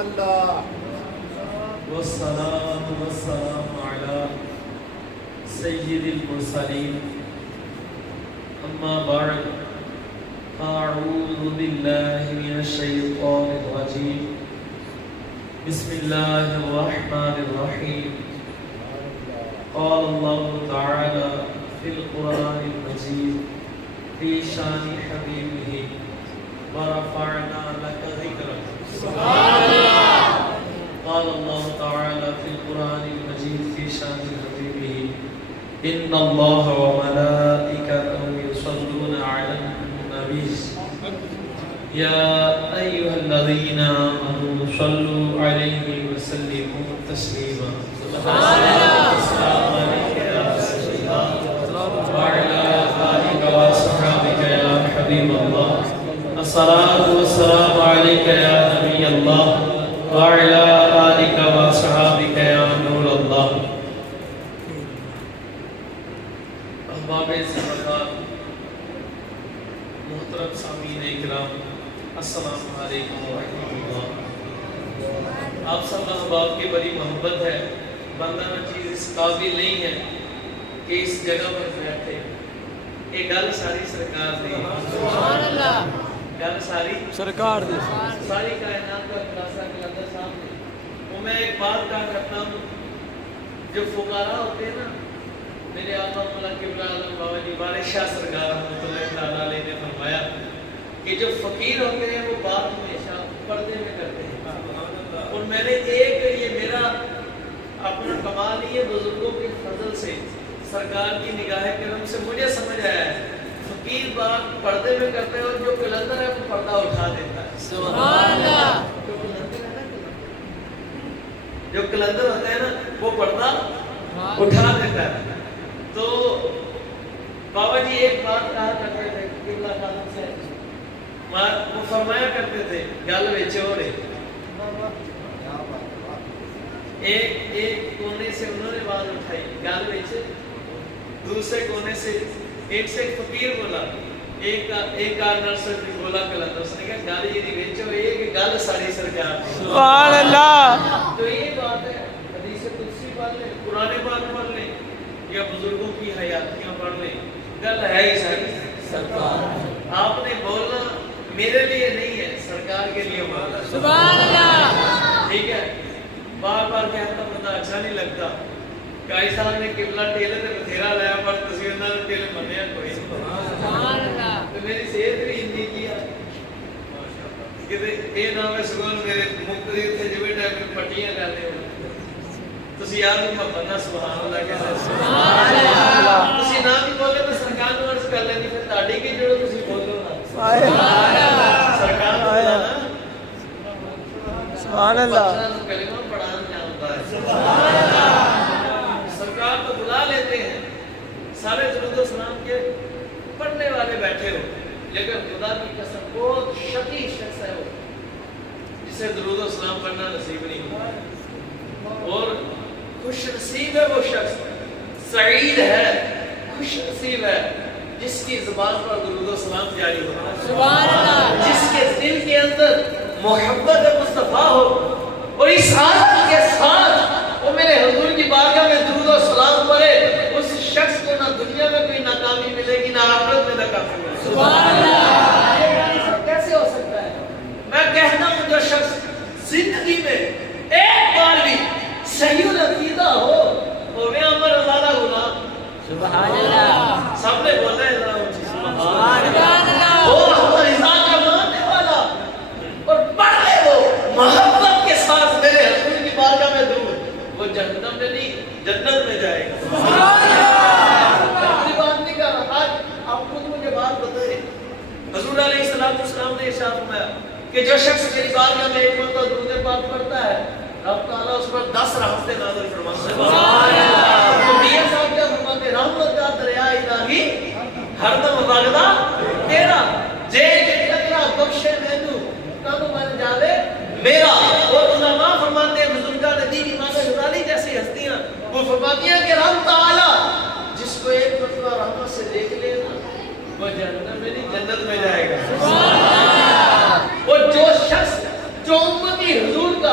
اللہ والصلاة والسلام على سید المرسلین اما بعد اعوذ باللہ من الشیطان الرجیم بسم اللہ الرحمن الرحیم قال اللہ تعالی فی القرآن المجید فی شان حبیبہ ورفعنا لک ذکرک سبحان اللہ قال اللہ تعالی فی القرآن المجید فی شان حبیبہ ان اللہ وملائکتہ یصلون علی النبی یا ایھا الذین آمنوا صلوا علیہ وسلموا تسلیما سبحان اللہ السلام علیکم یا رسول اللہ وعلی آلک وصحبہ یا حبیب اللہ الصلاة والسلام علیک یا نبی اللہ وعلی آلک وصحبہ یا نور اللہ احباب سبقات محترم سامعین اکرام السلام علیکم ورحمۃ اللہ۔ آپ سب احباب کی بڑی محبت ہے، بندہ میں چیز اس قابل نہیں ہے کہ اس جگہ پر بیٹھے یہ گل ساری سرکار دی سبحان اللہ گل ساری سرکار دی ساری کائنات کا خلاصہ کلندر صاحب نے۔ وہ میں ایک بات کہا کرتا ہوں، جو فقراء ہوتے ہیں نا، میرے آقا مولا قبلہ اعظم بابا جی بارش شاہ سرکار رحمۃ اللہ تعالیٰ علیہ نے فرمایا کہ جو فقیر ہوتے ہیں وہ بات ہمیشہ پردے میں کرتے ہیں، اور میں نے ایک یہ میرا اپنا کمال نہیں ہے، بزرگوں کے فضل سے سرکار کی نگاہ کرم سے مجھے سمجھ آیا ہے فقیر بات پردے میں کرتے ہیں، اور جو کلندر ہے وہ پردہ اٹھا دیتا ہے سبحان اللہ۔ جو کلندر ہوتا ہے نا وہ پردہ اٹھا دیتا ہے۔ تو بابا جی ایک بات کہا کرتے تھے قبلہ خانم سے، وہ فرمایا کرتے تھے گل وچ ہو رہے ایک کونے سے انہوں نے بات اٹھائی گل وچ، دوسرے کونے سے ایک سے فقیر بولا، ایک کارنر سے بولا کلندر سے کہ گل یہ نہیں وچ ہوئی کہ گل ساری سرکار سبحان اللہ۔ تو یہ بات ہے، حدیث قدسی پڑھ لیں، قرآن پاک پڑھ لیں یا بزرگوں کی حیاتیاں پڑھ لیں، گل ہے ہی ساری سرکار۔ آپ نے بولنا میرے لیے نہیں ہے، سرکار کے لیے بولنا سبحان اللہ۔ ٹھیک ہے، بار بار کہتا بندہ اچھا نہیں لگتا۔ کائی صاحب نے قبلہ ٹیلے تے بتھیرا لایا پر تسی انہاں نے ٹیلے منیا کوئی سبحان اللہ۔ تو میری صحت بھی اتنی کی ہے کہ یہ نام ہے سگون میرے مقتدی تھے جو ٹائم پٹیاں کرتے ہو تسی یار محبت نہ سبحان اللہ کہتے سبحان اللہ۔ تسی نام ہی بولے تو سرکار نو عرض کر لینی پھر تاڑی کی جڑو تسی بولو نا سبحان اللہ۔ سرکار نو بلانا سبحان اللہ، کلمہ پڑھان جانتا ہے سبحان اللہ۔ سرکار کو بلا لیتے ہیں، سارے درود و سلام کے پڑھنے والے بیٹھے ہو، لیکن خدا کی قسم بہت شقی شخص ہے وہ جسے درود و سلام پڑھنا نصیب نہیں ہوا، اور خوش نصیب ہے وہ شخص، سعید ہے، خوش نصیب ہے جس کی زبان پر درود و سلام جاری ہوتا ہے سبحان اللہ، جس کے دل کے اندر محبت مصطفیٰ ہو، اور اس حالت کے ساتھ وہ میرے حضور کی بارگاہ میں درود و سلام پڑھے، اس شخص کو نہ دنیا میں کوئی ناکامی ملے گی نہ آخرت میں ناکامی ملے گی سبحان اللہ۔ یہ سب کیسے ہو سکتا ہے؟ میں کہتا ہوں جو شخص زندگی میں ایک بار بھی صحیح العقیدہ ہو وہ میں عمر رضا غلام سبحان اللہ، سب نے بولا ہے ذرا اونچی سبحان اللہ، وہ عمر رضا کا ماننے والا اور پڑھ لے وہ محبت کے ساتھ میرے حضور کی بارگاہ میں درود، وہ جہنم میں نہیں جنت میں جائے گا سبحان اللہ۔ میں بات نہیں کر رہا، آج آپ خود مجھے بات بتائیں، حضور علیہ السلام نے ارشاد فرمایا کہ جو شخص میری بارگاہ میں ایک مرتبہ درود پاک پڑھتا ہے رب تعالیٰ اس پر 10 رحمتیں نازل فرماتا ہے سبحان اللہ۔ تو میاں صاحب کیا فرماتے ہیں، رحمت کا دریا الہی ہر دم وگدا تیرا، جے ٹکرا بخشے مینوں تب من جاوے میرا۔ اور علماء فرماتے ہیں بزرگان دین امام غزالی جیسی ہستیاں وہ فرماتی ہیں کہ رب تعالیٰ جس کو ایک مرتبہ رحمت سے دیکھ لے نا وہ جنت میں نہیں جنت میں جائے گا سبحان اللہ۔ اور جو شخص جو امتی حضور کا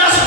10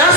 10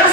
10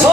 100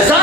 1000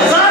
1000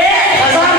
1000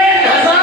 1000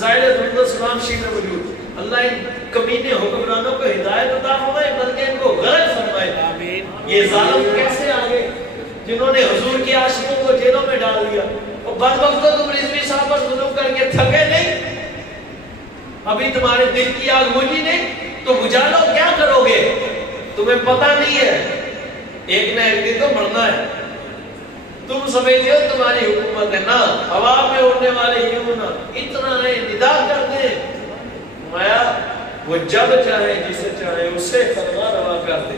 فضائل درود و سلام شیل وجود، اللہ ان کمینے حکمرانوں کو ہدایت عطا فرمائے بلکہ ان کو غرق فرمائے آمین۔ یہ ظالم کیسے آگے جنہوں نے حضور کی عاشقوں کو جیلوں میں ڈال دیا، اور بدبختوں تم رضوی صاحب پر ظلم کر کے تھکے نہیں؟ ابھی تمہارے دل کی آگ بجھی نہیں تو بجھا لو، کیا کرو گے؟ تمہیں پتہ نہیں ہے ایک نہ ایک دن تو مرنا ہے۔ تم سمجھتے ہو تمہاری حکومت ہے، نہ ہوا میں اڑنے والے یوں نہ اتنا ہے ندا کر دیں مایا، وہ جب چاہے جسے چاہے اسے فرما روا کر دے۔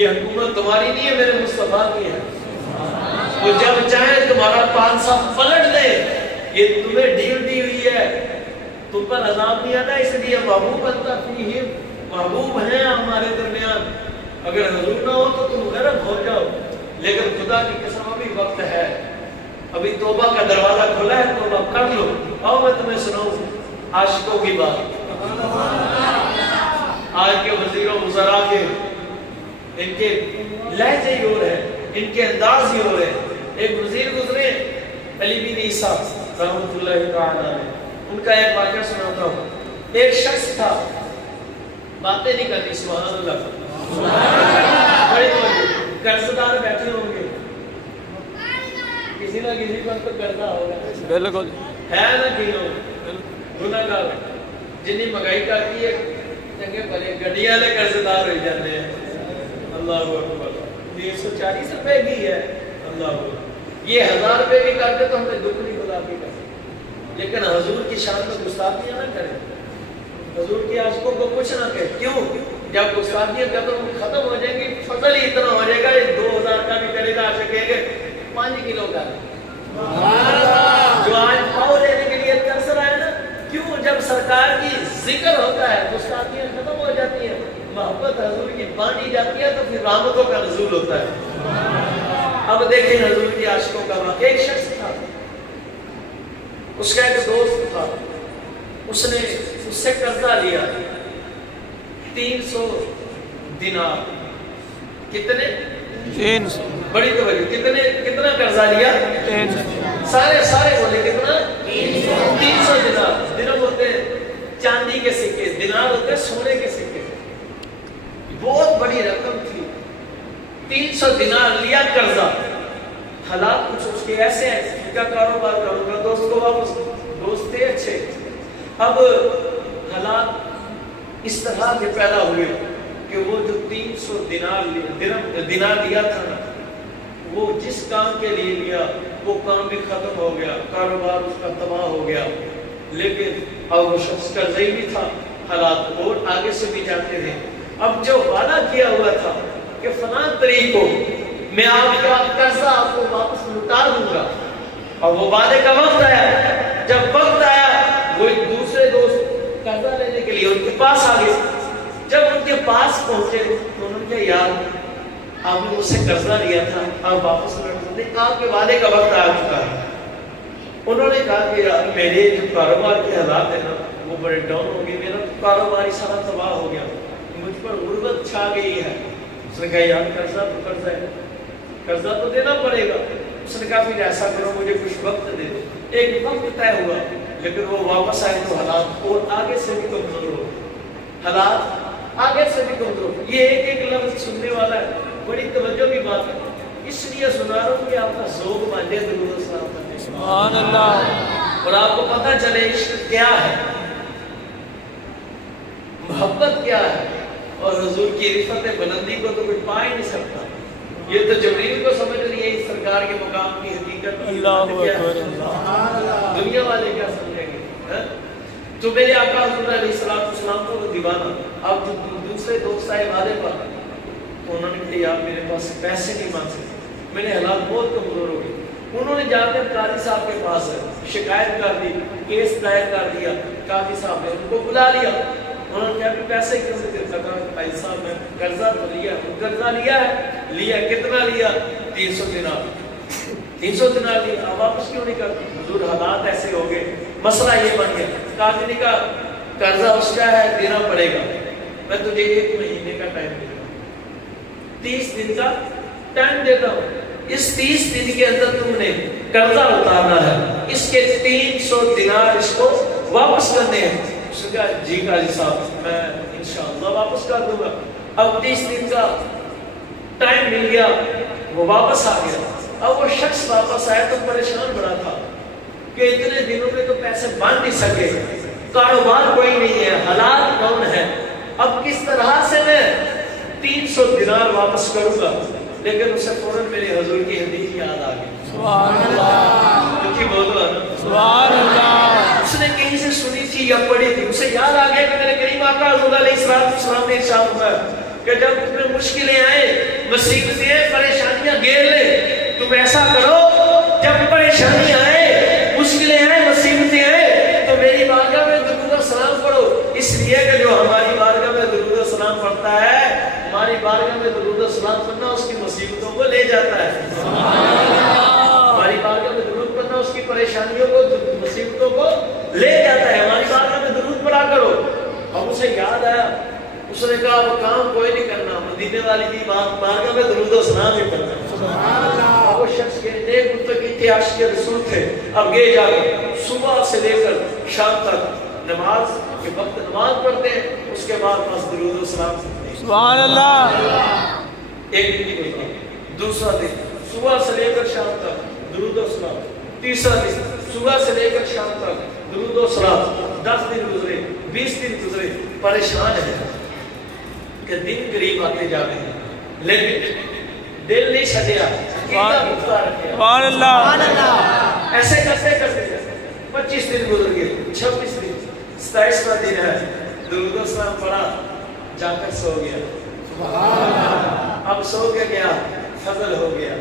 یہ حکومت تمہاری نہیں ہے، میرے مصطفیٰ کی ہے۔ وہ جب چاہے تمہارا پانسا پلٹ دے، یہ تمہیں ڈیل دی ہوئی ہے، تم پر عذاب نہیں آتا، اس لیے محبوب انتا فیہم، محبوب ہیں ہمارے درمیان۔ اگر حضور نہ ہو تو تم غرق ہو جاؤ، لیکن خدا کی قسم ابھی وقت ہے، ابھی توبہ کا دروازہ کھلا ہے، توبہ کر لو۔ آؤ میں تمہیں سناؤں عاشقوں کی بات۔ آج کے وزیروں وزراء کے ان کے لہجے ہی ہو رہے ہیں، ان کے انداز ہی ہو رہے ہیں۔ ایک وزیر گزرے علی بن عیسیٰ رحمۃ اللہ تعالیٰ علیہ، ان کا ایک واقعہ سناتا ہوں۔ ایک شخص تھا، باتیں نہیں کرتی، سبحان اللہ، بڑے قرض دار بیٹھے ہوں گے، کسی نہ کسی پر تو قرضہ ہوگا، بالکل ہے نا کہ گناہ گار جنہیں مہنگائی کرتی ہے چنگے بھلے گڈیاں والے قرض دار ہو جاتے ہیں۔ اللہ اکبر، 340 روپے کی ہے، اللہ اکبر، یہ 1000 روپے کی کرتے تو ہمیں دکھ نہیں خدا کی کرتے، لیکن حضور کی شان میں گستاخیاں نہ کریں، حضور کی عاشقوں کو کچھ نہ کہیں۔ کیوں؟ جب گستاخیاں ختم ہو جائیں گی، فضل ہی اتنا ہو جائے گا، 2000 کا بھی کرے گا، عاشق کہیں گے 5 کلو کا جو آج پاؤ لینے کے لیے ترس رہا ہے نا، کیوں؟ جب سرکار کی ذکر ہوتا ہے گستاخیاں ختم ہو جاتی ہیں، محبت حضور کی بانی جاتی ہے، تو پھر رحمتوں کا نزول ہوتا ہے۔ اب دیکھیں حضور کی عاشقوں کا واقعہ۔ ایک شخص تھا، اس کا ایک دوست تھا، اس نے اس سے قرضہ لیا 300 دینار۔ کتنے؟ 300 بڑی توجہ، کتنا قرضہ لیا؟ 300 سارے بولے کتنا؟ 300 دینار۔ دینار ہوتے چاندی کے سکے، دینار ہوتے سونے کے سکے، بہت بڑی رقم تھی۔ 300 دینار لیا قرضہ۔ حالات کچھ اس کے ایسے ہیں، کیا کاروبار کروں گا، دوست کو واپس، دوست تھے اچھے۔ اب حالات اس طرح کے پیدا ہوئے کہ وہ جو 300 دینار لیا تھا نا، وہ جس کام کے لیے لیا وہ کام بھی ختم ہو گیا، کاروبار اس کا تباہ ہو گیا۔ لیکن اب وہ شخص کا ذہن بھی تھا، حالات اور آگے سے بھی جانتے تھے۔ اب جو وعدہ کیا ہوا تھا کہ فلاں تاریخ کو میں آپ کا قرضہ آپ کو واپس لوٹا دوں گا، اور وہ وعدے کا وقت آیا۔ جب وقت آیا، وہ ایک دوسرے دوست قرضہ لینے کے لیے ان کے پاس آ گئے۔ جب ان کے پاس پہنچے تو انہوں نے کہا یار آپ نے مجھ سے قرضہ لیا تھا، آپ واپس لوٹا دیں، آپ کے وعدے کا وقت آ چکا ہے۔ انہوں نے کہا کہ یار میرے جو کاروبار کے حالات ہیں نا وہ بڑے ڈاؤن ہو گئے، میرا کاروبار ہی سارا تباہ ہو گیا، مجھ پر غربت چھا گئی ہے۔ اس نے کہا یار قرضہ تو قرضہ ہے، قرضہ تو دینا پڑے گا۔ اس نے کہا پھر ایسا کرو مجھے کچھ وقت دے دو۔ ایک وقت طے ہوا، لیکن وہ واپس آئے تو حالات اور آگے سے بھی کمزور ہو، حالات آگے سے بھی کمزور ہو۔ یہ ایک لفظ سننے والا ہے، بڑی توجہ کی بات ہے، اس لیے سنا رہا ہوں کہ آپ کا ذوق بن جائے درود و سلام کرنے سے، سبحان اللہ، اور آپ کو پتہ چلے عشق کیا ہے، محبت کیا ہے، اور حضور کی رفعت بلندی کو تو کوئی پا ہی نہیں سکتا۔ یہ تو جبریل کو سمجھ نہیں ہے اس سرکار کے مقام کی حقیقت، اللہ اکبر، دنیا والے کیا سمجھیں گے؟ تو میرے آقا حضور علیہ السلام کو وہ دیوانہ، اب جو دوسرے دوست آئے وعدے پر، تو انہوں نے کہا آپ میرے پاس پیسے نہیں مانگ سکتے، میرے حالات بہت کمزور ہو گئے۔ انہوں نے جا کر قاضی صاحب کے پاس شکایت کر دی، کیس دائر کر دیا۔ قاضی صاحب نے ان کو بلا لیا، انہوں نے کہا کہ پیسے کیسے دیتا؟ کہا بھائی صاحب میں قرضہ تو لیا، قرضہ لیا ہے، لیا کتنا لیا؟ 300 دینار، 300 دینار لیا، اب واپس کیوں نہیں کرتے؟ حضور حالات ایسے ہو گئے، مسئلہ یہ بن گیا۔ قاضی نے کہا قرضہ اس کا ہے، دینا پڑے گا، میں تجھے 1 مہینے کا ٹائم دیتا ہوں، 30 دن کا ٹائم دیتا ہوں، اس 30 دن کے اندر تم نے قرضہ اتارنا ہے، اس کے 300 دینار اس کو واپس کرنے ہیں. اس نے کہا جی قاضی صاحب میں انشاءاللہ واپس کر دوں گا. اب 30 دن کا ٹائم مل گیا, وہ واپس آ گیا. اب وہ شخص واپس آیا تو پریشان بڑا تھا کہ اتنے دنوں میں تو پیسے بن نہیں سکے, کاروبار کوئی نہیں ہے, حالات کون ہے, اب کس طرح سے میں 300 دینار واپس کروں گا. لیکن اسے فوراً میرے حضور کی حدیث یاد آ گئی. سبحان اللہ, کیونکہ بولو سبحان اللہ. اس نے کہیں سے سنی تھی یا پڑھی تھی, اسے یاد آ گیا کہ میرے کریم آقا حضور علیہ السلام نے ارشاد فرمایا کہ جب تمہیں مشکلیں آئے, مصیبتیں, پریشانیاں گھیر لے, تم ایسا کرو جب پریشانی آئے, مشکلیں آئے, مصیبتیں آئے تو میری بارگاہ میں درود و سلام پڑھو. اس لیے کہ جو ہماری بارگاہ میں درود و سلام پڑھتا ہے, ہماری بارگاہ میں درود و سلام پڑھنا اس کی مصیبتوں کو لے جاتا ہے. ہماری بارگاہ میں درود پڑھنا اس کی پریشانیوں کو, مصیبتوں کو لے جاتا ہے. ہماری بارگاہ میں درود پڑھا کرو. اب اسے یاد آیا, اس نے کہا وہ کام کوئی نہیں کرنا, مدینے والی کی بارگاہ میں درود و سلام ہی کرنا. اب وہ شخص کے نیک متقی تھے, عاشق رسول تھے. اب یہ جا کر صبح سے لے کر شام تک نماز کے وقت نماز پڑھتے ہیں, اس کے بعد بس درود و سلام کرتے ہیں. سبحان اللہ. ایک دن کی بات, دوسرا دن صبح سے لے کر شام تک درود و سلام, تیسرا دن صبح سے لے کر شام تک درود و سلام. 10 دن گزرے, 20 دن گزرے, پریشان ہے کہ دن قریب آتے جا رہے ہیں, لیکن دل نہیں چھٹیا, سبحان اللہ. ایسے کرتے کرتے 25 دن گزر گئے, 26 دن, 27واں دن ہے, درود و سلام پڑھا, جا کر سو گیا. اب سو کے گیا, فضل ہو گیا.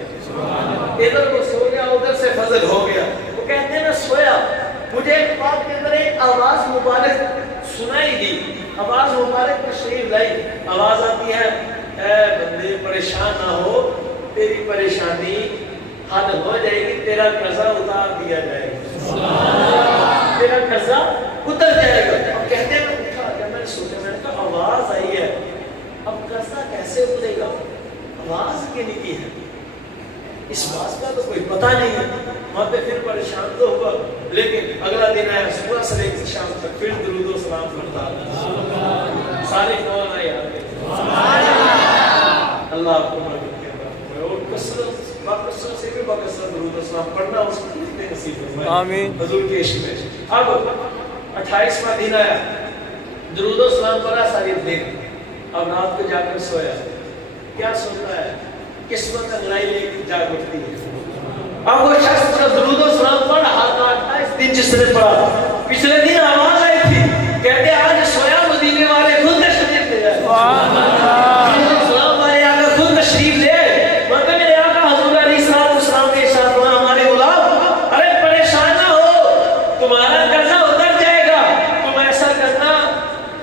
ادھر وہ سو گیا, ادھر سے فضل ہو گیا. وہ کہتے ہیں میں سویا, مجھے ایک بات کے اندر ایک آواز مبارک سنائی دی. آواز مبارک تشریف لائی. آواز آتی ہے, اے بندے پریشان نہ ہو, تیری پریشانی حل ہو جائے گی, تیرا قرضہ اتار دیا جائے گا, تیرا قرضہ اتر جائے گا. اب کہتے ہیں میں اٹھا, جب میں نے سوچا, میں نے کہا آواز آئی ہے, اب قرضہ کیسے اترے گا, آواز کی نہیں ہے, اس بات کا تو کوئی پتہ نہیں ہے. وہاں پہ پھر پریشان تو ہوا, لیکن اگلا دن آیا, صبح سے لے کر شام تک پھر درود و سلام پڑھتا. سارے کون آئے آگے, اللہ آپ کو برکت دے. اور کثرت سے بھی بکثرت درود و سلام پڑھنا اس کو کتنے نصیب فرمائے, آمین, حضور کے عشق میں. اب 28واں دن آیا, درود و سلام پڑھا ساری دن. اب رات کو جا کر سویا, کیا سنتا ہے, قسمت انگلائی لے کے جاگ اٹھتی ہے. اب وہ شخص جو درود و سلام پڑھ رہا تھا 28 دن جس نے پڑھا, پچھلے دن آواز آئی تھی, کہتے آج سویا مدینے والے خود تشریف لے آئے. درود و سلام والے آقا خود تشریف لے آئے. مطلب میرے آقا حضور علیہ السلام کے ساتھ ہمارے غلام, ارے پریشان نہ ہو, تمہارا قرضہ اتر جائے گا. تم ایسا کرنا,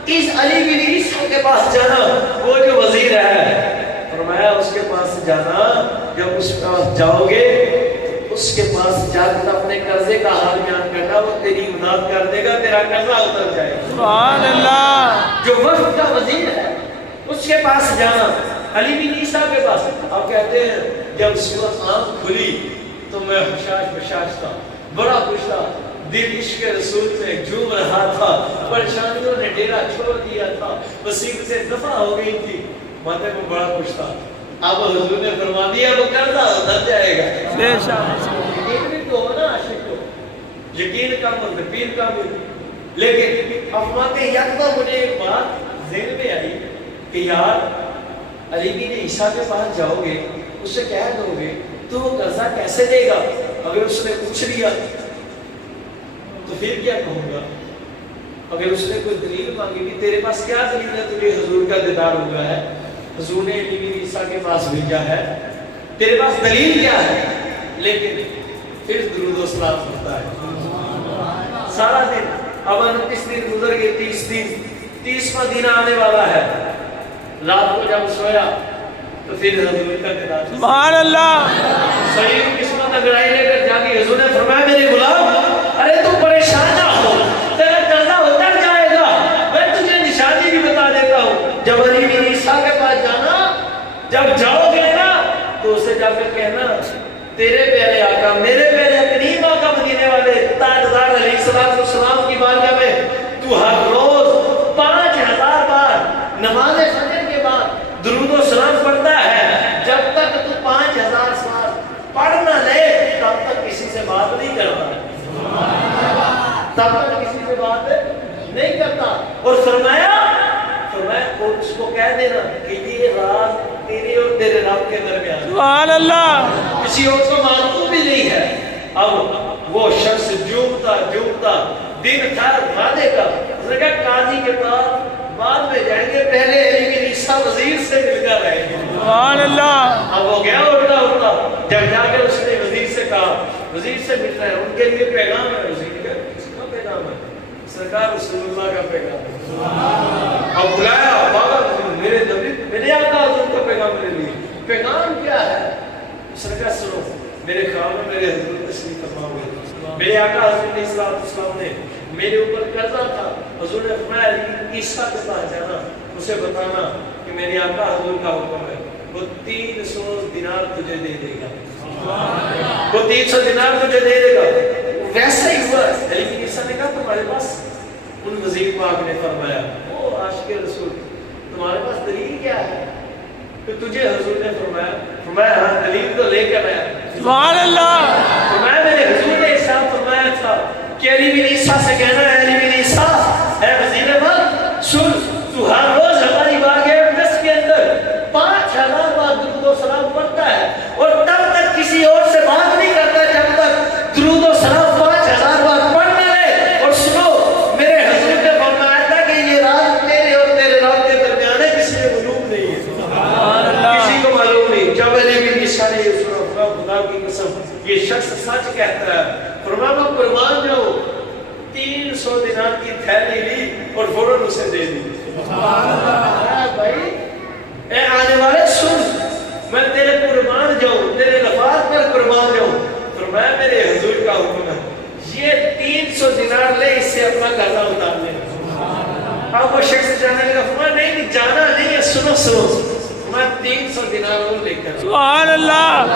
اس علی بن عیسیٰ کے پاس جانا, وہ جو وزیر ہے, فرمایا اس کے پاس جانا, جب اس کے پاس جاؤ گے اس کے پاس جا کر اپنے قرضے کا حال بیان کرنا, وہ تیری مدد کر دے گا, تیرا قرضہ اتر جائے گا. سبحان اللہ. جو وفد کا وزیر ہے اس کے پاس جانا, علی بن عیسیٰ کے پاس. اب کہتے ہیں جب صبح آنکھ کھلی تو میں بشاش تھا, بڑا خوش تھا, دل عشق رسول میں جھوم رہا تھا, پریشانیوں نے ڈیرا چھوڑ دیا تھا, مصیبتیں دفع ہو گئی تھی, ماتے میں بڑا خوش تھا. اب حضور نے فرما دیا وہ قرضہ اتر جائے گا. بے شک. یقین بھی تو ہو نا عاشق کو, یقین کا مطلب پیر کا بھی. لیکن اب ماتے یکدم مجھے ایک بات ذہن میں آئی کہ یار علی بن عیسیٰ کے پاس جاؤ گے, اس سے کہہ دو گے تو وہ قرضہ کیسے دے گا. اگر اس نے پوچھ لیا تو پھر کیا کہوں گا. اگر اس نے کوئی دلیل مانگی کہ تیرے پاس کیا دلیل ہے تجھے حضور کا دیدار ہوا ہے, حضور نے علی بن عیسیٰ کے پاس بھیجا ہے, تیرے پاس دلیل کیا ہے. لیکن پھر درود و سلام پڑھتا ہے سارا دن. اب 29 دن گزر گئے, 30 دن, 30واں دن آنے والا ہے. رات کو جب سویا تو پھر حضور کا دیدار. سبحان اللہ. صحیح قسمت اگرائی لے کر جاگی. حضور نے فرمایا میرے غلام, ارے تو پریشان نہ ہو, تیرا قرضہ اتر جائے گا. میں تجھے نشانی بھی بتا دیتا ہوں. جب علی بن عیسیٰ کے پاس جانا, جب جاؤ گے نا تو اسے جا کر کہنا تیرے پیارے آقا، میرے پیارے کریم آقا مدینے والے تاجدار علیہ السلام کی بارگاہ میں تو ہر روز 5000 بار نماز فجر کے بعد درود و سلام پڑھتا ہے. جب تک تو 5000 بار پڑھ نہ لے تب تک کسی سے بات نہیں کرتا، تب تک کسی سے بات نہیں کرتا. اور فرمایا اس کو کہہ دینا کہ یہ راز تیرے اور تیرے رب کے درمیان سبحان اللہ. کسی اور کو معلوم بھی نہیں ہے. اب وہ شخص جھومتا دن تھا وعدے کا، اس نے کہا قاضی کے پاس بعد میں جائیں گے، پہلے لیکن عیسیٰ وزیر سے مل کر رہیں گے. سبحان اللہ. اب وہ گیا اڑتا جب جا کر اس نے وزیر سے کہا، وزیر سے ملنا ہے، ان کے لیے پیغام ہے. وزیر کا کس کا پیغام ہے؟ سرکار رسول اللہ کا پیغام. اب بلایا بابا میرے نبی میرے آقا حضور کا پیغام میرے لیے. پیغام کیا ہے؟ سرکار سنو، میرے خواب میں میرے حضور تشریف فرما ہوئے. میرے آقا حضور علیہ السلام نے میرے اوپر قرضہ تھا. حضور نے فرمایا عیسیٰ کے پاس جانا، اسے بتانا کہ میرے آقا حضور کا حکم ہے، وہ 300 دینار تجھے دے دے گا. وہ 300 دینار تجھے دے دے گا. ویسا ہی ہوا. لیکن عیسیٰ نے کہا تمہارے پاس، ان وزیر پاک نے فرمایا او عاشق رسول تمہارے پاس دلیل کیا ہے؟ تو تجھے حضور نے فرمایا ہاں دلیل تو لے کر آیا. سبحان اللہ. فرمایا میرے حضور نے ارشاد فرمایا تھا کہ علی بن عیسیٰ سے کہنا ہے، علی بن عیسیٰ اے وزیر پاک سن، تو ہر روز ہماری بارگاہ اقدس کے اندر 5000 بار درود و سلام پڑھتا ہے اور تب تک کسی اور سے بات نہیں کرتا جب تک درود و سلام 5000 بار پڑھ نہ لے. اور سنو میرے حضور نے فرمایا تھا کہ یہ راز تیرے اور تیرے رب کے درمیان ہے، کسی کو معلوم نہیں ہے، کسی کو معلوم نہیں. جب علی بن عیسیٰ نے یہ سنا، خدا کی قسم یہ شخص سچ کہتا ہے. فرمایا قربان جاؤ، 300 دینار کی تھیلی لی اور فوراً اسے دے دی. بھائی اے آنے والے سن، میں تیرے قربان جاؤں، تیرے لفاظ پر قربان جاؤں. فرمایا میرے حضور کا حکم ہے یہ 300 دینار لے، اس سے اپنا قرضہ اتار لے. اب وہ شخص جانے لگا. فرمایا نہیں جانا نہیں ہے، سنو میں 300 دینار اور لے کر. سبحان اللہ.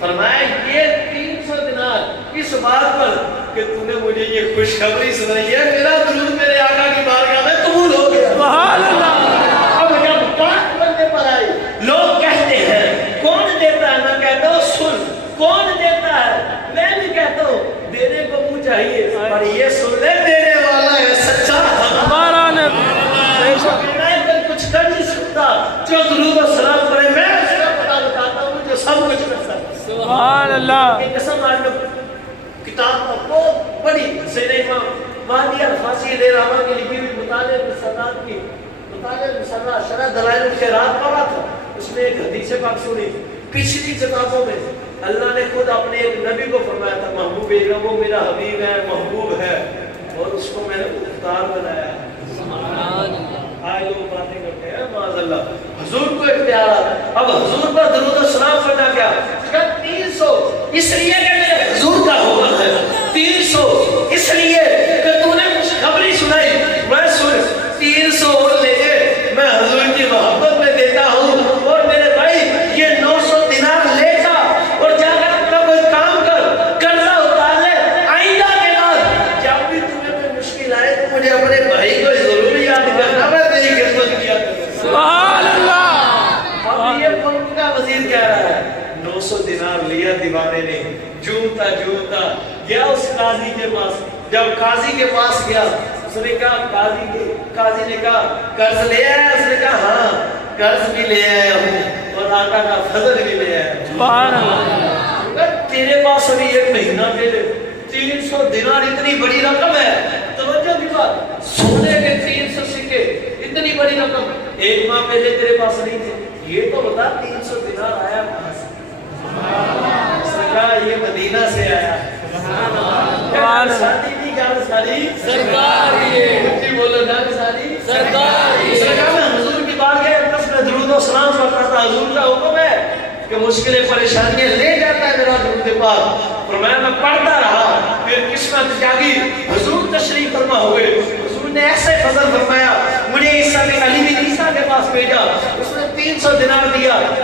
فرمایا یہ 300 دینار اس بات پر کہ تم نے مجھے یہ خوشخبری سنائی ہے، میرا درود میرے آقا کی بارگاہ میں قبول ہو گیا. سبحان اللہ. اب جب بات بننے پر آئی، لوگ کہتے ہیں کون دیتا ہے؟ میں کہتا ہوں سن، کون دیتا ہے؟ میں بھی کہتا ہوں دینے کو منہ چاہیے، پر یہ سن لے دینے والا ہے سچا. ہمارا نبی بے شک. میں کچھ کر نہیں سکتا، جو درود و سلام کرے میں اس کا پتہ بتاتا ہوں جو سب کچھ کر سکتا. سبحان اللہ. قسم آج میں کتاب کا بہت بڑی زیر امام مہدی الفاسی علیہ رحمہ کی لکھی ہوئی مطالعہ مسنات کی شرح دلائل الخیرات پڑھا تھا. اس میں ایک حدیث پاک سنی. پچھلی کتابوں میں اللہ نے خود اپنے ایک نبی کو فرمایا تھا محبوب وہ میرا حبیب ہے، محبوب ہے، اور اس کو میں نے مختار بنایا. آج لوگ باتیں کرتے ہیں معاذ اللہ. حضور کو اختیارات. اب حضور پر درود و سلام کرنا کیا؟ 300 اس لیے کہ میرے حضور کا حکم ہے، 300 اس لیے کہ تو نے کچھ خبری سنائی. میں سن 300 اور لے لے، میں حضور کی محبت میں دیتا ہوں. اور میرے بھائی یہ 900 دینار لے جا اور جا کر اپنا کوئی کام کر، قرضہ اتار لے. آئندہ کے بعد جب بھی تمہیں کوئی مشکل آئے تو مجھے اپنے بھائی کو ضرور یاد کرنا، میں تیری خدمت کیا کروں. سبحان اللہ. اب یہ ملک کا وزیر کہہ رہا ہے 900 دینار لیا دیوانے نے، جھومتا گیا اس قاضی کے پاس. جب قاضی کے پاس گیا اس نے کہا قاضی نے کہا قرض لے آیا؟ اس نے کہا ہاں قرض بھی لے آیا ہوں اور آقا کا فضل بھی لے آیا. سبحان اللہ. تیرے پاس ابھی 1 مہینہ دے دے. 300 دینار اتنی بڑی رقم ہے. توجہ کی بات، سونے کے 300 سکے اتنی بڑی رقم 1 ماہ پہلے تیرے پاس نہیں تھے. یہ تو بتا 300 دینار آیا کہاں سے؟ سرکار یہ مدینہ سے آیا. شادی کی گال ساری سرکار یہ بولو گال ساری سرکار یہ. سرکار میں حضور کی بارگاہ اقدس میں درود و سلام پڑھتا تھا. حضور کا حکم ہے کہ مشکلیں پریشانیاں لے جاتا ہے میرا درود پاک. فرمایا میں پڑھتا رہا، پھر قسمت جاگی، حضور تشریف فرما ہوئے. حضور نے ایسے فضل فرمایا، مجھے عیسیٰ علی بن عیسیٰ کے پاس بھیجا. اس نے 300 دینار دیا.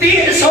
300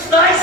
27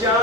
4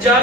4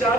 4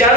4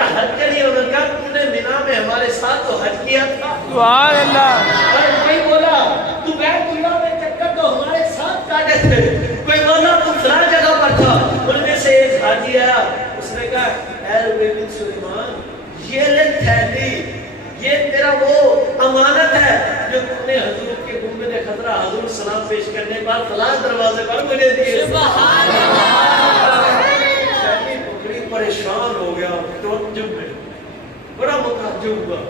کہا حج کے لیے؟ انہوں نے کہا تم نے مینا میں ہمارے ساتھ تو حج کیا تھا. سبحان اللہ. کوئی بولا تو بیت اللہ میں چکر تو ہمارے ساتھ کاٹے تھے. کوئی بولا تم فلاں جگہ پر تھا. ان میں سے ایک حاجی آیا, اس نے کہا اے روبی بن سلیمان, یہ لے تھیلی, یہ تیرا وہ امانت ہے جو تم نے حضور کے گنبد خضرا حضور سلام پیش کرنے پر فلاں دروازے پر مجھے دیے. سبحان اللہ. بکری پریشان ہو گیا, تعجب میں بڑا متعجب ہوا,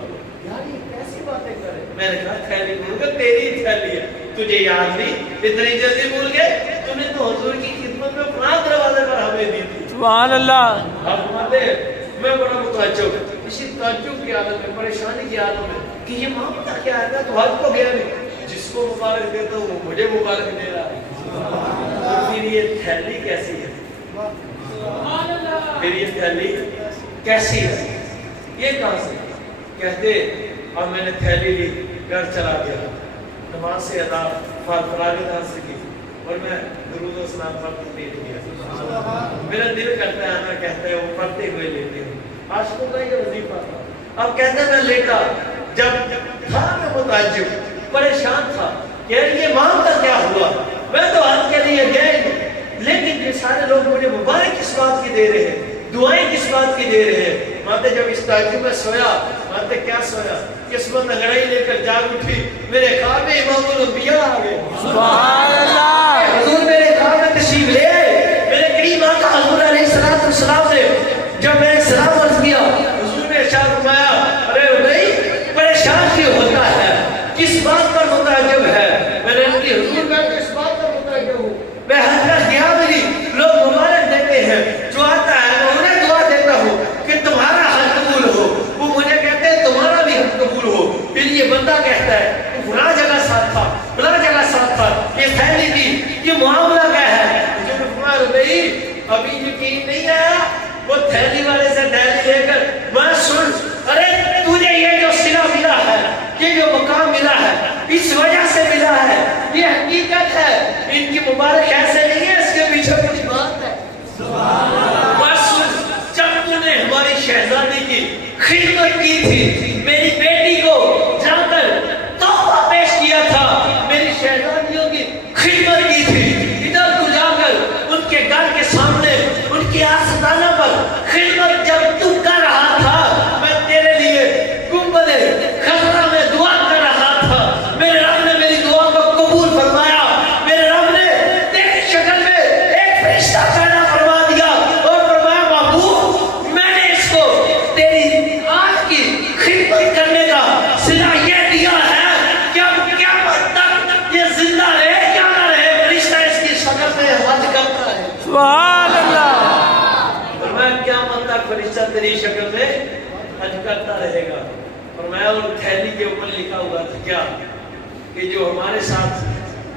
یار یہ کیسی باتیں کر رہے. میں نے کہا تھیلی بھول گیا, تیری تھیلی ہے, تجھے یاد نہیں, اتنی جلدی بھول گئے, تم نے تو حضور کی خدمت میں فلاں دروازے پر ہمیں دی تھی. سبحان اللہ. میں بڑا متعجب, اسی تعجب کی حالت میں, پریشانی کی حالت میں کہ یہ معاملہ کیا ہے. تو حج کو گیا نہیں, جس کو مبارک دیتا ہوں وہ مجھے مبارک دے رہا ہے. اور پھر یہ تھیلی کیسی ہے, پھر یہ تھیلی کیسی ہے, یہ کہاں سے؟ کہتے اب میں نے تھیلی لی, گھر چلا گیا, نماز سے ادا فراغت حاصل کی, اور میں درود و سلام پڑھتے لیٹ گیا. میرا دل کرتا ہے نا, کہتا ہے وہ پڑھتے ہوئے لیتے ہوں. عاشقوں کا یہ وظیفہ تھا. اب کہتے ہیں میں لیٹا, جب تھا میں متعجب پریشان تھا کہ یہ معاملہ کیا ہوا. میں تو حج کے لیے گیا ہی, لیکن یہ سارے لوگ مجھے مبارک کس بات کی دے رہے ہیں, دعائیں کس بات کی دے رہے ہیں. ماتے جب اس تعجب میں سویا, ماتے کیا سویا, قسمت انگڑائی لے کر جاگ اٹھی, میرے خواب میں امام الانبیاء آ گئے. سبحان اللہ. حضور میرے خواب میں تشریف لے آئے. میرے قریب آقا حضور علیہ السلام نے جب میں سلام عرض کیا, حضور نے ارشاد فرمایا ارے بھائی پریشان کیوں ہوتا ہے, کس بات پر متعجب ہے. میں نے کہا حضور میں کس بات پر متعجب ہوں, میں حج کر گیا میری, لوگ مبارک دیتے ہیں, جو آتا ہے میں انہیں دعا دیتا ہوں کہ تمہارا حج قبول ہو. وہ مجھے کہتے ہیں تمہارا بھی حج قبول ہو. پھر یہ بندہ کہتا ہے تو فلاں جگہ ساتھ تھا, فلاں جگہ ساتھ تھا, یہ تھیلی تھی, یہ معاملہ کیا ہے. مجھے فرمایا بھائی ابھی یقین نہیں آیا, وہ تھیلی والے سے تھیلی لے کر میں سن, ارے تجھے یہ جو صلہ ملا ہے, یہ جو مقام ملا ہے, اس وجہ سے ملا ہے, یہ حقیقت ہے. ان کی مبارک ایسے نہیں ہے, اس کے پیچھے کچھ بات ہے. بس جب تم نے ہماری شہزادی کی خدمت کی تھی, میری بیٹی کو جا کر تحفہ پیش کیا تھا, میری شہزادیوں کی خدمت کی تھی, ادھر تو جا کر ان کے گھر کے سامنے ان کی آستانہ پر خدمت جب تو کر رہا تھا, میں تیرے لیے گنبد خضرا میں دعا کر رہا تھا. میرے رب نے میری دعا کو قبول فرمایا. میرے رب نے تیری شکل میں ایک فرشتہ پیدا فرما دیا اور فرمایا محبوب میں نے اس کو تیری آج کی خدمت کرنے کا صلہ یہ دیا ہے کہ اب قیامت تک یہ زندہ رہے کیا نہ رہے, فرشتہ اس کی شکل میں حج کرتا ہے. سبحان اللہ. فرمایا قیامت تک فرشتہ تیری شکل میں حج کرتا رہے گا. فرمایا اور تھیلی کے اوپر لکھا ہوا تھا کیا, کہ جو ہمارے ساتھ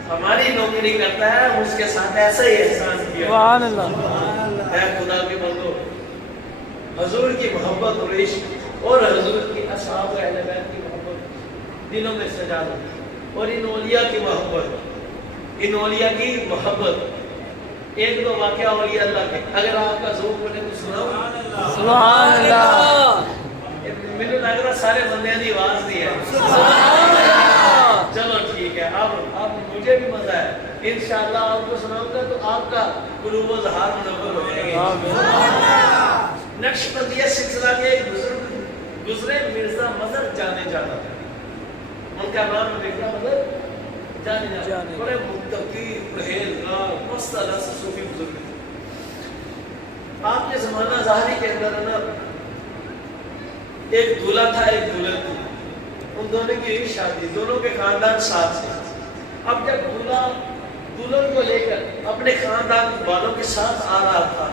ہماری نوکری کرتا ہے اس کے ساتھ ایسا ہی احسان کیا. سبحان اللہ. اے خدا کے بندو, حضور کی محبت اور عشق اور حضور کی اصحاب اہل بیت کی محبت دلوں میں سجا دو, اور ان اولیاء کی محبت, ان اولیاء کی محبت. ایک دو واقعہ اولیاء اللہ کے اگر آپ کا ذوق بنے تو سناؤ. سبحان اللہ. مجھے لگ رہا سارے بندیاں دی آواز دی ہے. چلو ٹھیک ہے, اب مجھے بھی مزہ ہے. انشاءاللہ آپ کو سناؤں گا تو آپ کا قلوب و ذہان منور ہو جائے گا. نقشبندیہ سلسلہ کے ایک بزرگ گزرے, مرزا مظہر جانے جانا, ان کا نام مرزا مظہر جانے جانا, بڑے متقی پرہیزگار مست رس صوفی بزرگ تھے. آپ کے زمانہ ظاہری کے اندر نا ایک دولہا تھا, ایک دلہن تھی. ان دونوں کی شادی, دونوں کے خاندان ساتھ تھے. اب جب دولہا دلہن کو لے کر اپنے خاندان والوں کے ساتھ آ رہا تھا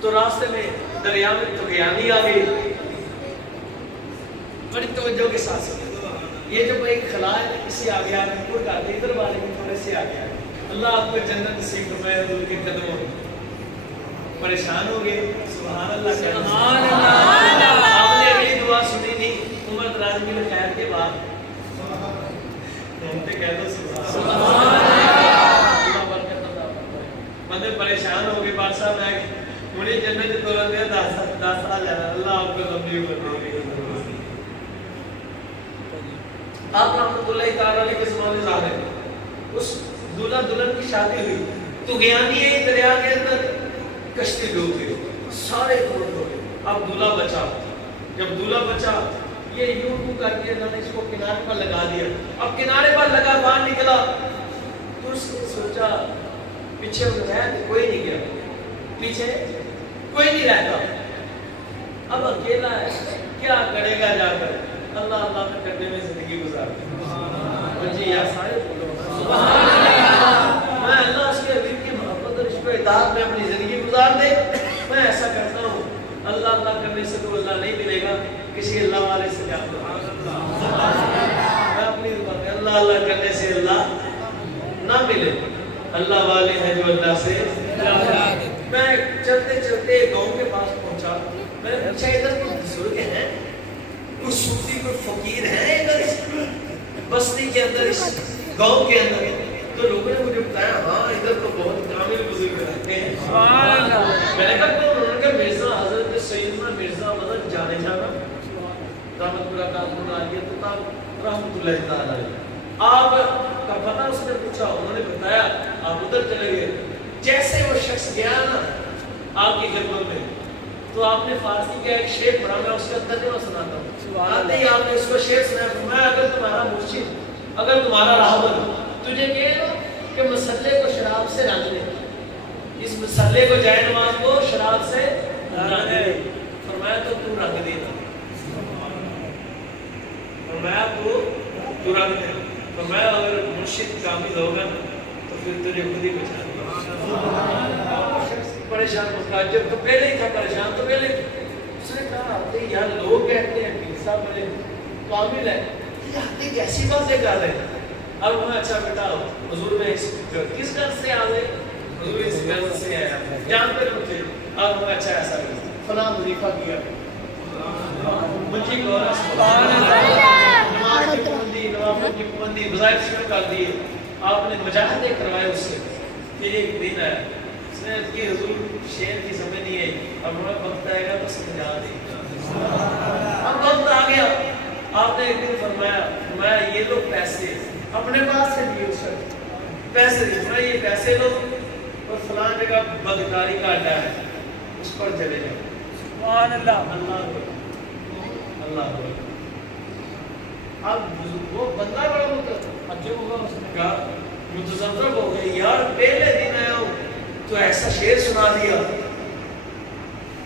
تو راستے میں دریا میں طغیانی آ گئی. بڑی توجہ کے ساتھ یہ جو ایک خلا ہے اسی آگے آ گئے, کوئی کہتے ادھر والے میں تھوڑے سے آگے آ گئے. اللہ آپ کو جنت نصیب فرمائے حضور کے قدموں میں. پریشان ہو گئے. سبحان اللہ, سبحان اللہ. آپ نے اگلی دعا سنی نہیں, عمر دراز کی خیر کے بعد کہہ دو سبحان اللہ. بندے پریشان ہو گئے, بادشاہ میں مجھے جنت تو 10 سال جانا, اللہ آپ کو آپ رحمۃ اللہ تعالی علیہ کے زمانے سے آ رہے ہیں، اس دلہا دلہن کی شادی ہوئی تو گیانی ہے دریا کے اندر کشتی ڈوب گئی، سارے ڈوب گئے. اب دلہا بچا. جب دلہا بچا یہ یوں کر کے اللہ نے اس کو کنارے پر لگا دیا. اب کنارے پر لگا باہر نکلا تو اس نے سوچا پیچھے کوئی نہیں گیا، پیچھے کوئی نہیں رہتا، اب اکیلا ہے کیا کرے گا جا کر. اللہ اللہ میں کرنے میں زندگی گزار جی یار سارے بولو سبحان اللہ. میں اللہ اس کے حبیب کی محبت اور عشق و اطاعت میں اپنی زندگی گزار دے. میں ایسا کرتا ہوں اللہ اللہ کرنے سے تو اللہ نہیں ملے گا، کسی اللہ والے سے جا کر میں اپنی اللہ اللہ کرنے سے اللہ نہ ملے. اللہ والے ہیں جو اللہ سے. میں چلتے چلتے گاؤں کے پاس پہنچا. میں نے پوچھا ادھر کوئی بزرگ ہیں، کوئی صوفی، کوئی فقیر ہیں ادھر اس بستی کے اندر، اس گاؤں کے اندر؟ تو لوگوں نے مجھے بتایا ہاں ادھر تو بہت کامل بزرگ رہتے ہیں. میں نے کہا کون؟ انہوں نے کہا مرزا حضرت سیدنا مرزا مدد جانے جانا رحمت اللہ علیہ رحمت اللہ تعالی علیہ. آپ کا پتہ اس نے پوچھا، انہوں نے بتایا. آپ ادھر چلے گئے. جیسے وہ شخص گیا نا آپ کی خدمت میں تو آپ نے فارسی کا ایک شعر پڑھا، میں اس کا ترجمہ سناتا ہوں. آتے ہی آپ نے اس کو شعر سنایا، فرمایا اگر تمہارا مرشد، اگر تمہارا راہبر تجھے کہے کہ مسلے کو شراب سے رنگ دے، اس مسلے کو جائے نماز کو شراب سے رنگ دے، فرمایا تو تو رنگ دے. فرمایا تو رنگ دے. فرمایا اگر مرشد کامل ہوگا تو پھر تجھے خود ہی بچا دے. پریشان محتاج جب تو پہلے ہی تھا پریشان، تو پہلے اس نے کہا آتے یار لوگ کہتے ہیں پیر صاحب بڑے کامل ہے، یہ آتے کیسی باتیں کر رہے ہیں. اب میں اچھا بیٹا حضور میں کس گھر سے آ گئے؟ حضور اس گھر سے آیا جانتے ہو تھے. اب میں اچھا ایسا فلاں وظیفہ کیا مجھے کو نماز کی پابندی، نوافل کی پابندی، وظائف شروع کر دیے. آپ نے مجاہدے کروائے اس سے. پھر ایک دن آیا اس نے کہ حضور شعر کی سمجھ نہیں آئی، اب ہمیں وقت آئے گا تو سمجھا دیں. اب وقت آ گیا. آپ نے ایک دن فرمایا یہ لوگ پیسے اپنے پاس سے لیے، اس وقت پیسے دیے، یہ پیسے لو اور فلاں جگہ بدکاری کا اڈا ہے اس پر چلے جاؤ. سبحان اللہ. اللہ اب وہ بندہ بڑا متعجب ہوگا، اس نے کہا متضرر ہو گئے یار پہلے دن آیا ہوں تو ایسا شعر سنا دیا.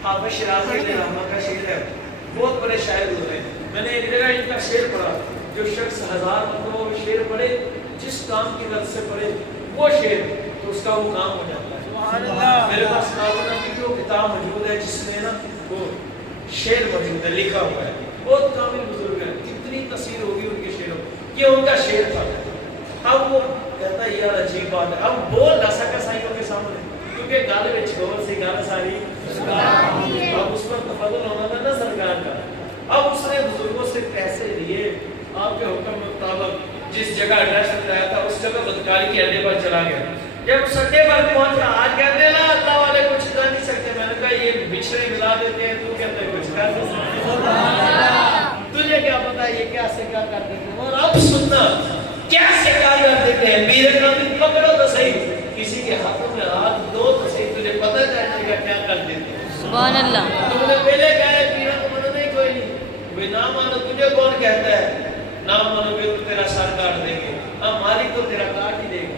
حافظ شیرازی علیہ رحمہ کا شعر ہے، بہت بڑے شاعر ہوتے ہیں. میں نے ایک جگہ ان کا شعر پڑھا، جو شخص 1000 مرتبہ شعر پڑھے، جس کام کی غرض سے پڑھے وہ شعر تو اس کا وہ کام ہو جاتا ہے. سبحان اللہ. میرے پاس کتاب کی جو کتاب موجود ہے جس میں نا وہ شعر موجود ہے، لکھا ہوا ہے. بہت کامل بزرگ ہے، کتنی تاثیر ہوگی ان کے شعروں. یہ ان کا شعر تھا. اب وہ کہتا ہے یار عجیب بات ہے، اب بول نہ سکا سائنوں کے سامنے کیونکہ گال میں چھوڑ سے گال ساری اب اس پر تفضل ہونا تھا نا سرکار کا. اب اس نے بزرگوں سے پیسے لیے، آپ کے حکم مطابق جس جگہ ایڈریس لگایا تھا اس جگہ بدکاری کے اڈے پر چلا گیا. جب اس اڈے پر پہنچا آج کہتے ہیں نا اللہ والے کچھ کر نہیں سکتے. میں نے کہا یہ بچھڑے ملا دیتے ہیں، تو کہتے ہیں کچھ کر نہیں سکتے. تجھے کیا پتا یہ کیا سے کیا کر دیتے ہیں. اور اب سننا کیا سے کیا کر دیتے ہیں. پیر کامل پکڑو تو صحیح، کسی کے ہاتھوں میں ہاتھ دو تو صحیح، تجھے پتہ چلے گا کیا کر دیتے ہیں. سبحان اللہ. تم نے پہلے کہا ہے پیرا کو مانو نہیں کوئی نہیں، وہ نہ مانو تجھے کون کہتا ہے نہ مانو گے تو تیرا سر کاٹ دیں گے. اب مالک تو تیرا کاٹ ہی دے گا،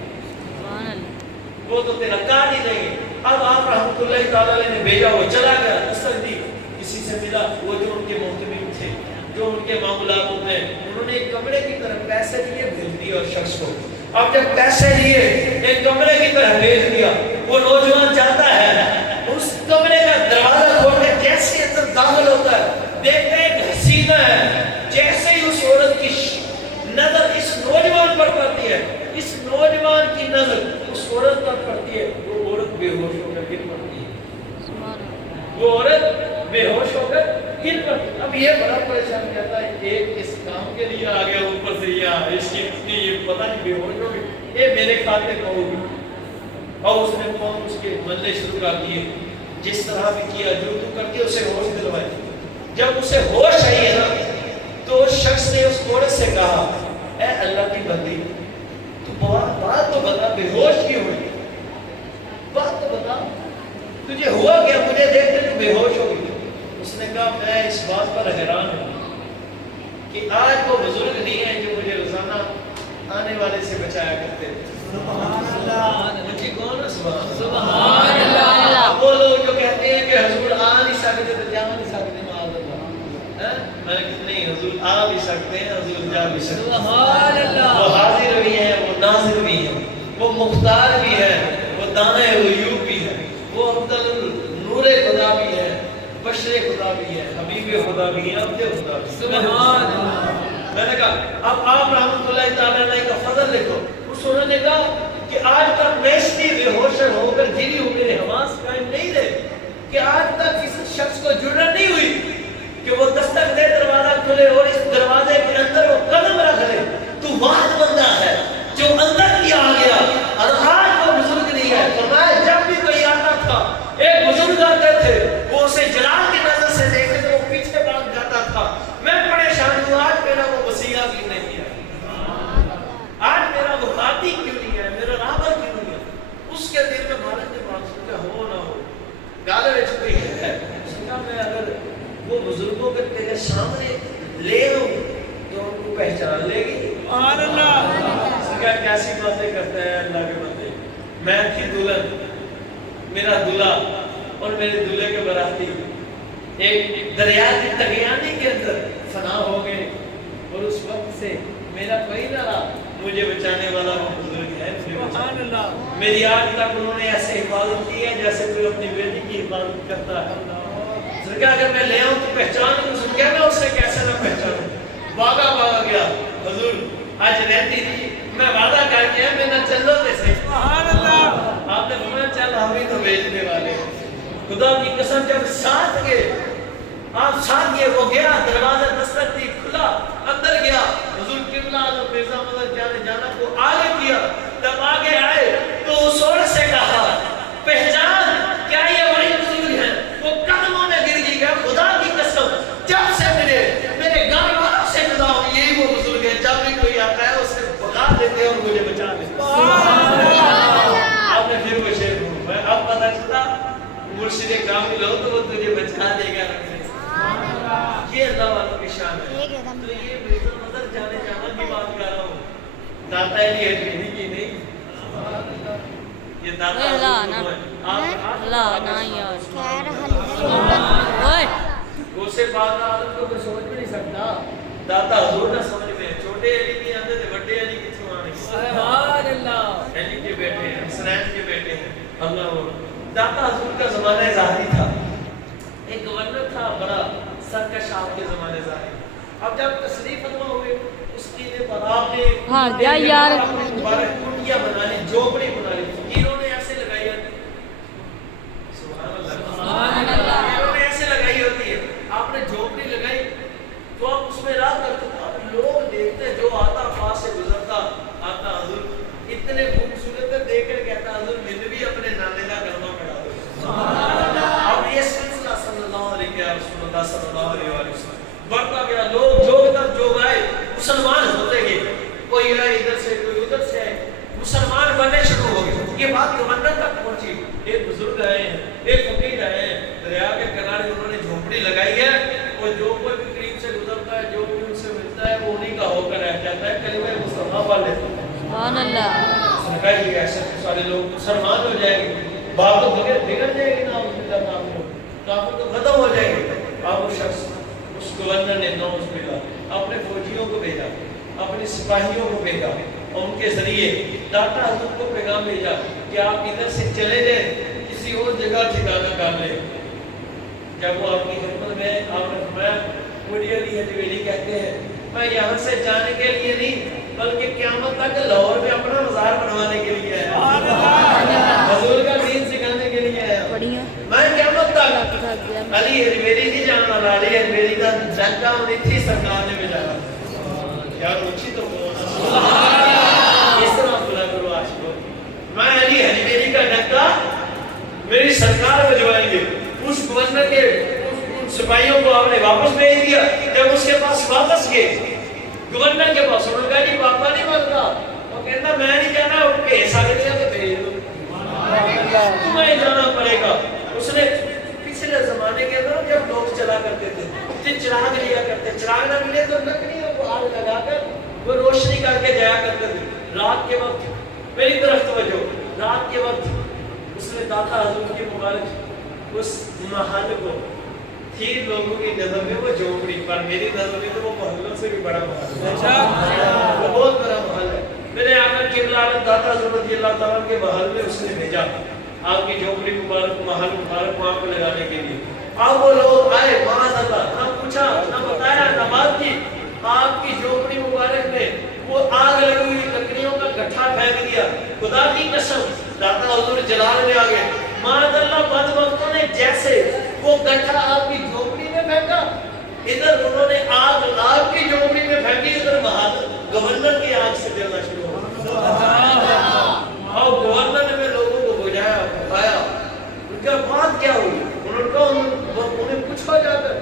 وہ تو تیرا کاٹ ہی دیں گے. اب آپ رحمت اللہ تعالی علیہ نے بھیجا، وہ چلا گیا. تسلی کسی سے ملا، وہ جو ان کے محتمم تھے، جو ان کے معاملات میں انہوں نے ایک کمرے کی طرف پیسے دیے بھیج دیے اور شخص کو. اب جب پیسے دیے ایک کمرے کی طرف بھیج دیا، وہ نوجوان جاتا ہے اس کمرے کا دروازہ کھول کے جیسے اندر داخل ہوتا ہے دیکھتا ہے ایک حسینہ ہے. جیسے ہی اس عورت کی نظر اس نوجوان پر پڑتی ہے، اس نوجوان کی نظر اس عورت پر پڑتی ہے، وہ عورت بے ہوش ہو کر گر پڑتی ہے. وہ عورت بے ہوش ہو کر گر پڑتی ہے. اب یہ بڑا پریشان کہتا ہے ایک اس کام کے لیے آ گیا، اوپر سے یہ اس کی پتہ نہیں بے ہوش ہوگی، یہ میرے کھاتے میں ہوگی. اور اس نے فون اس کے ملے شروع کر دیے، جس طرح بھی کیا جو تو کر کے اسے ہوش دلوائے. جب اسے ہوش آئی ہے نا تو اس شخص نے اس گھوڑے سے کہا اے اللہ کی بندی تو بات تو بتا بے ہوش کیوں ہوئی بات تو بتا تجھے ہوا کیا مجھے دیکھتے تو بے ہوش ہو گئی اس نے کہا میں اس بات پر حیران ہوں کہ آج وہ بزرگ نہیں ہیں جو مجھے روزانہ آنے والے سے بچایا کرتے سبحان اللہ مجھے کون ہے سبحان اللہ وہ لوگ جو کہتے ہیں کہ حضور آ نہیں سکتے تو جا نہیں سکتے معاذ اللہ میں نہیں حضور آ بھی سکتے ہیں حضور جا بھی سکتے سبحان اللہ وہ حاضر بھی ہیں وہ ناظر بھی ہیں وہ مختار بھی ہے وہ دانے غیوب بھی ہے وہ افضل نور خدا بھی ہے بشر خدا بھی ہے حبیب خدا بھی ہے عبد خدا بھی سبحان اللہ میں نے کہا اب آپ رحمۃ اللہ تعالی علیہ کا فضل لکھو اس انہوں نے کہا کہ آج تک میں اس کی بے ہوش ہو کر گری ہوں میرے حواس قائم نہیں رہے کہ آج تک کسی شخص کو جرأت نہیں ہوئی کہ وہ دستک دے دروازہ کھلے اور اس دروازے کے اندر وہ قدم رکھ لے تو واحد بندہ ہے جو اندر کیا آ گیا اور آج وہ بزرگ نہیں ہے فرمایا جب بھی کوئی آتا تھا ایک بزرگ آتے تھے وہ اسے جلال کی نظر سے دیکھتے تو وہ پیچھے بھاگ جاتا تھا میں پریشان ہوں آج میرا وہ وسیلہ بھی نہیں ہے آج میرا وہ قاطی کیوں نہیں ہے میرا راہبر کیوں نہیں ہے اس کے دل میں مالک نے بات سوچا ہو نہ ہو گالے وچ کوئی ہے سنا میں اگر وہ بزرگوں کے تیرے سامنے لے آؤں تو ان کو پہچان لے گی سبحان اللہ سکا کیسی باتیں کرتا ہے اللہ کے بندے میں تھی دلہن میرا دلہا اور میرے دلہے کے باراتی ایک دریا کی تغیانی کے اندر فنا ہو گئے اور اس وقت سے میرا کوئی نہ رہا مجھے بچانے والا وہ بزرگ ہے سبحان اللہ میری آج تک انہوں نے ایسے حفاظت کی ہے جیسے کوئی اپنی بیٹی کی حفاظت کرتا ہے سرکا اگر میں لے آؤں تو پہچان لوں سرکا میں اسے کیسے نہ پہچانوں بھاگا گیا حضور آج رہتی تھی میں وعدہ کر کے میں نہ چلو دے سے سبحان اللہ آپ نے فرمایا چل ہم ہی تو بھیجنے والے خدا کی قسم جب ساتھ گئے آپ ساتھ گئے وہ گیا دروازہ دستک دی کھلا اندر گیا حضور قبلہ عالم مرزا مدد جانا کو آگے کیا جب آگے آئے تو اس اور سے کہا پہچان کیا یہ وہی بزرگ ہے وہ قدموں میں گر گئی گیا خدا کی قسم جب سے میرے گھر والوں سے جدا ہوں یہی وہ بزرگ ہے جب بھی کوئی آتا ہے اسے بھگا دیتے اور مجھے بچا دیتے آپ نے پھر وہ شعر میں اب پتہ چلا مرشد کامل ہو تو وہ تجھے بچا دے گا یہ اللہ والوں کی شان ہے تو یہ مرزا مدر جانے جانا کی بات کر رہا ہوں داتا علی حجویری کی نہیں یہ داتا اللہ نا یار خیر اسے بات عالم کو کوئی سمجھ بھی نہیں سکتا داتا حضور نہ سمجھ میں چھوٹے علی نہیں آتے تھے بڑے علی کتوں آنے سبحان اللہ علی کے بیٹے ہیں حسنین کے بیٹے ہیں اللہ داتا حضور کا زمانہ ظاہری تھا ایک گورنر تھا بڑا سرکش آپ کے زمانے ظاہری اب جب تشریف فرما ہوئے اس قلعے پر آپ نے ہاں کیا یار کٹیا بنا لی جھوپڑی بنا لی فقیروں نے ایسے لگائی ہوتی سبحان اللہ فقیروں نے ایسے لگائی ہوتی ہے آپ نے جھوپڑی لگائی تو آپ اس میں راہ کرتے لوگ دیکھتے جو آتا پاس سے گزرتا آتا حضور اتنے خوبصورت دیکھ کر کہتا حضور مجھے بھی اپنے نانے کا کلمہ پڑھا دو اب یہ سلسلہ صلی اللہ علیہ رسول اللہ صلی اللہ علیہ وسلم بڑھتا گیا لوگ جو آئے مسلمان ہوتے گئے کوئی آئے ادھر سے کوئی ادھر سے آئے مسلمان بننے شروع ہو گئے یہ بات گورنر تک پہنچی ایک بزرگ آئے ہیں ایک فقیر آئے ہیں دریا کے کنارے انہوں نے جھونپڑی لگائی ہے اور جو کوئی بھی قریب سے گزرتا ہے جو بھی ان سے ملتا ہے وہ انہیں کا ہو کر رہ جاتا ہے کلمہ مصطفیٰ پڑھ لیتا ہے سبحان اللہ نے کہا یہ ایسے سارے لوگ مسلمان ہو جائیں گے باپ تو بگڑ جائے گی نا کافر تو ختم ہو جائے گی اب وہ شخص اس گورنر نے نوز بھیجا اپنے فوجیوں کو بھیجا اپنے سپاہیوں کو بھیجا اور ان کے ذریعے ڈاکٹر حضور کو پیغام بھیجا کہ آپ ادھر سے چلے جائیں کسی اور جگہ ٹھکانہ کر لیں جب وہ آپ کی خدمت میں آپ نے فرمایا مجھے علی حجویری کہتے ہیں میں یہاں سے جانے کے لیے نہیں بلکہ قیامت تک لاہور میں اپنا مزار بنوانے کے لیے آیا حضور کا دین سکھانے کے لیے آیا میں قیامت تک علی حجویری کی جان والا علی حجویری کا ڈنکا انہیں تھی سرکار نے بجایا یار اونچی تو اس طرح بلا کرو آج کو میں علی حجویری کا ڈنکا میری سرکار بجوائیں گے اس گورنر کے سپاہیوں کو آپ نے واپس بھیج دیا. جب اس کے پاس واپس گئے گورنر کے پاس, انہوں نے کہا جی پاپا نہیں مانتا. وہ کہتا میں نہیں جانا, بھیج سکتے ہیں تو بھیج دو, تمہیں جانا پڑے گا. اس نے پچھلے زمانے کے اندر جب لوگ چلا کرتے تھے تو چراغ لیا کرتے, چراغ نہ ملے تو لکڑیوں کو آگ لگا کر وہ روشنی کر کے جایا کرتے تھے. رات کے وقت, میری طرف توجہ, رات کے وقت اس نے داتا حضور کی مبارک اس محل کو تھی لوگوں کی نظر میں وہ جھونپڑی, پر میری نظر میں تو وہ محلوں سے بھی بڑا محل ہے, وہ بہت بڑا محل ہے. میرے آقا قبلہ عالم داتا حضور رضی اللہ تعالیٰ کے محل میں اس نے بھیجا آپ کی جھونپڑی مبارک, محل مبارک وہاں پہ لگانے کے لیے. اب وہ لوگ آئے, معاذ اللہ, نہ پوچھا نہ بتایا نہ بات کی. آپ کی جھونپڑی مبارک میں وہ آگ لگی ہوئی لکڑیوں کا گٹھا پھینک دیا. خدا کی قسم داتا حضور جلال میں آ گئے. معاذ اللہ بد وقتوں نے جیسے وہ گٹھا آپ کی جھونپڑی میں پھینکا, ادھر انہوں نے آگ آپ کی جھونپڑی میں پھینکی, ادھر محل گورنر کی آگ سے جلنا شروع ہو. اور گورنر نے لوگوں کو بجایا, بتایا ان کا بات کیا ہوئی. انہوں نے کہا انہیں پوچھا جا کر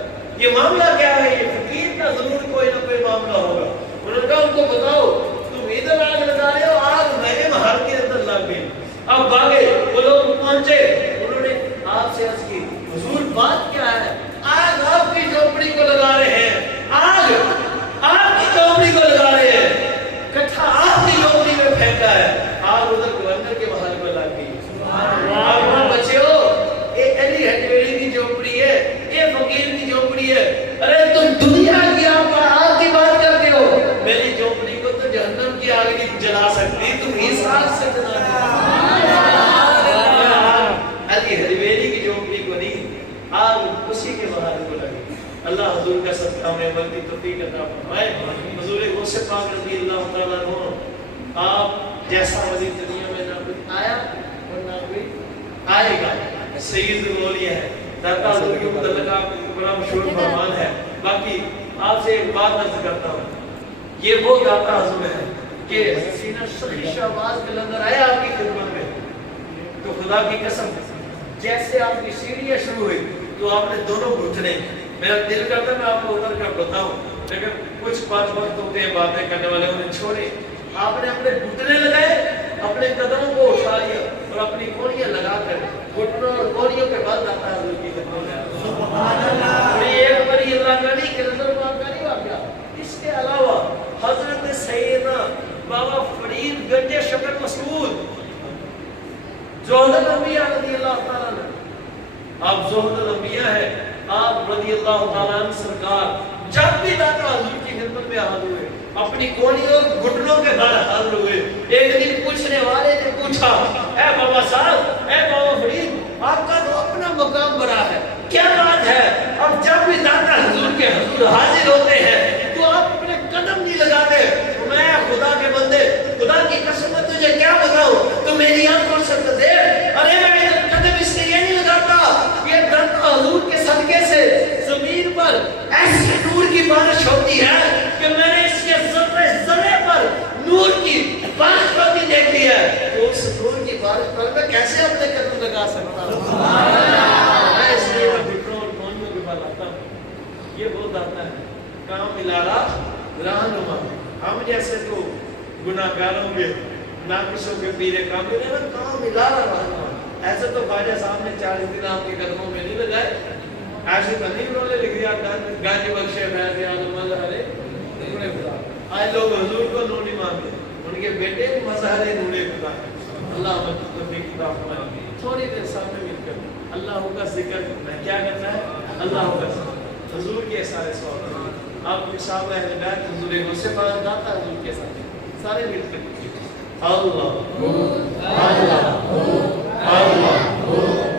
یہ معاملہ کیا ہے, یہ فقیر کا ضرور کوئی نہ کوئی معاملہ ہوگا. انہوں نے کہا ان کو بتاؤ تم ادھر آگ لگا رہے ہو, آگ میرے محل کے اندر لگ گئی. اب بھاگے, وہ لوگ پہنچے, انہوں نے آپ سے عرض کی حضور بات کیا ہے. آگ آپ کی جھونپڑی کو لگا رہے ہیں, آگ آپ کی جھونپڑی کو لگا رہے ہیں, کٹھا آپ کی جھونپڑی میں پھینکا ہے. آگ ادھر گورنر کے محل میں لگ گئی. آگ بچیو, یہ علی ہٹویڑی کی جھونپڑی ہے, یہ فقیر کی جھونپڑی ہے. ارے تم دنیا کی آگ کی بات کرتے ہو, میری جھونپڑی کو تو جہنم کی آگ نہیں جلا سکتی, تم اس آگ سے جلا دو. علی ہٹویڑی کی جھونپڑی کو نہیں, آگ اسی کے محل کو لگی. اللہ حضور کا صدقہ ہمیں عمل کی توفیق عطا فرمائے. حضور غوث پاک رضی اللہ تعالیٰ عنہ, آپ جیسا ولی دنیا میں نہ کوئی آیا اور نہ کوئی آئے گا. سید الاولیاء ہے, داتا حضور کے متعلق آپ کو بڑا مشہور فرمان ہے. باقی آپ سے ایک بات عرض کرتا ہوں, یہ وہ داتا حضور ہے کہ سینہ سخی شہباز کے اندر آیا آپ کی خدمت میں, تو خدا کی قسم جیسے آپ کی سیڑھیاں شروع ہوئی تو آپ نے دونوں گھٹنے, میرا دل کرتا ہے میں آپ کو اتر کر بتاؤں, لیکن کچھ بات وقت ہوتے ہیں باتیں کرنے والے, انہیں چھوڑے. آپ نے اپنے گھٹنے لگائے, اپنے قدموں کو اٹھا لیا اور اپنی کونیاں لگا کر گھٹنوں اور کونیوں کے بعد آتا ہے حضور کی خدمت میں. سبحان اللہ. یہ ایک بڑی اللہ کا نہیں کہ نظر پاک کا نہیں واقعہ. اس کے علاوہ حضرت سیدنا بابا فرید گنج شکر مسعود زہد الانبیاء رضی اللہ تعالیٰ عنہ, آپ زہد الانبیاء ہیں, آپ رضی اللہ تعالیٰ عنہ سرکار جب بھی داتا حضور کی خدمت میں حاضر ہوئے اپنی کونیوں اور گھٹنوں کے بعد حاضر ہوئے. ایک دن پوچھنے والے نے پوچھا, اے بابا صاحب, اے بابا فرید, آپ کا تو اپنا مقام بڑا ہے, کیا بات ہے, اب جب بھی داتا حضور کے حضور حاضر ہوتے ہیں تو آپ اپنے قدم نہیں لگاتے. میں خدا کے بندے, خدا کی قسم میں تجھے کیا بتاؤں, تو میری آنکھوں سے دیکھ, ارے میں قدم اس لیے نہیں لگاتا, یہ داتا حضور کے صدقے سے زمین پر ایسی نور کی بارش ہوتی ہے کہ میں نے اس کے ذرے ذرے پر نور کی بارش ہوتی دیکھی ہے. تو اس نور کی بارش پر میں کیسے اپنے قدم لگا سکتا ہوں. میں اس لیے گھٹنوں اور کونیوں کے بعد آتا ہوں. یہ وہ داتا ہے کام ملالا رہنما. ہم جیسے تو گناہگاروں کے ناقصوں کے پیرے کامل ہے, کام ملالا رہنما. ایسے تو خواجہ صاحب نے 40 دن آپ کے قدموں میں نہیں لگائے, ایسے تو نہیں انہوں نے لکھ دیا گانج بخشے فیض عالم مظہر نور خدا. آج لوگ حضور کو نور نہیں مانتے, ان کے بیٹے مظہر نور خدا. اللہ توفیق عطا فرمائے. تھوڑی دیر سامنے مل کر اللہ کا ذکر کرنا ہے. کیا کرنا ہے, اللہ کا ذکر, حضور کے سارے سوال آپ کے صاحب اہل بیت حضور غوث پاک داتا حضور کے ساتھ سارے مل کر اللہ اللہ اللہ